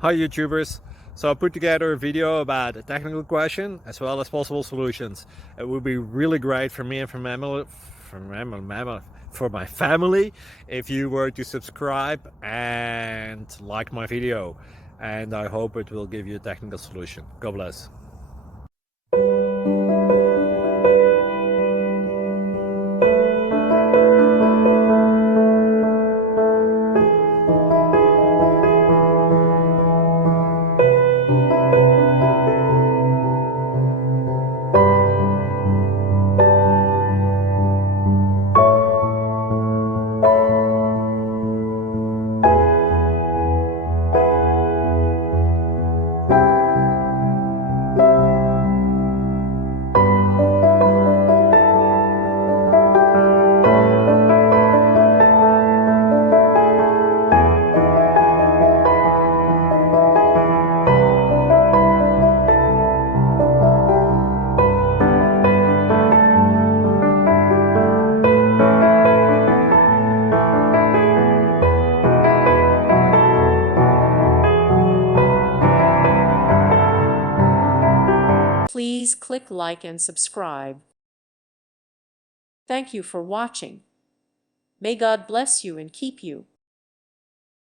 Hi YouTubers! So I put together a video about a technical question as well as possible solutions. It would be really great for me and for my family if you were to subscribe and like my video, and I hope it will give you a technical solution. God bless. Please click like and subscribe. Thank you for watching. May God bless you and keep you.